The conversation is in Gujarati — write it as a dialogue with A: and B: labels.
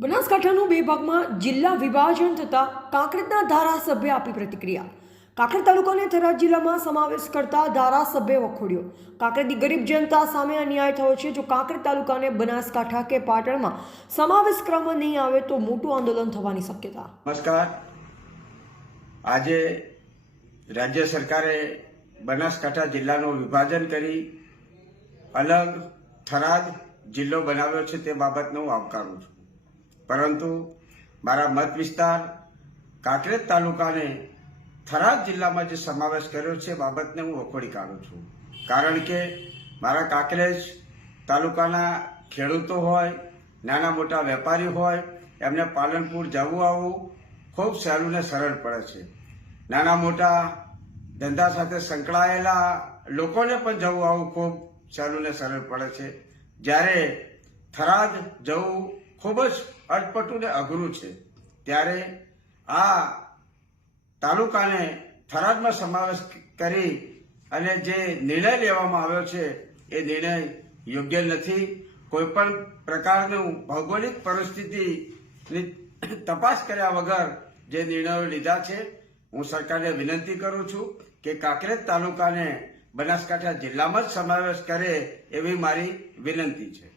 A: બનાસકાંઠાનું બે ભાગમાં જિલ્લા વિભાજન થતાં કાંકરેજના ધારાસભ્ય આપી પ્રતિક્રિયા. કાંકરેજ તાલુકાને થરાદ જિલ્લામાં સમાવેશ કરતા ધારાસભ્ય વખોડ્યો. કાંકરેજની ગરીબ જનતા સામે અન્યાય થયો છે. જો કાંકરેજ તાલુકાને બનાસકાંઠા કે પાટણમાં સમાવેશ કરવામાં નહીં આવે તો મોટું આંદોલન થવાની શક્યતા.
B: નમસ્કાર. આજે રાજ્ય સરકારે બનાસકાંઠા જિલ્લાનું વિભાજન કરી અલગ થરાદ જિલ્લો બનાવ્યો છે તે બાબતને હું આવકારું છું. પરંતુ મારા મત વિસ્તાર કાંકરેજ તાલુકાને થરાદ જિલ્લામાં જે સમાવેશ કર્યો છે બાબતને હું વખોડી કાઢું છું. કારણ કે મારા કાંકરેજ તાલુકાના ખેડૂતો હોય, નાના મોટા વેપારી હોય, એમને પાલનપુર જવું આવવું ખૂબ સહેલું ને સરળ પડે છે. નાના મોટા ધંધા સાથે સંકળાયેલા લોકોને પણ જવું આવવું ખૂબ સહેલું ને સરળ પડે છે. જ્યારે થરાદ જવું ખૂબ જ અટપટું ને અઘરું છે. ત્યારે આ તાલુકાને થરાદમાં સમાવેશ કરી અને જે નિર્ણય લેવામાં આવ્યો છે, એ નિર્ણય યોગ્ય નથી. કોઈ પણ પ્રકારનું ભૌગોલિક પરિસ્થિતિની તપાસ કર્યા વગર જે નિર્ણયો લીધા છે, હું સરકારને વિનંતી કરું છું કે કાંકરેજ તાલુકાને બનાસકાંઠા જિલ્લામાં જ સમાવેશ કરે એવી મારી વિનંતી છે.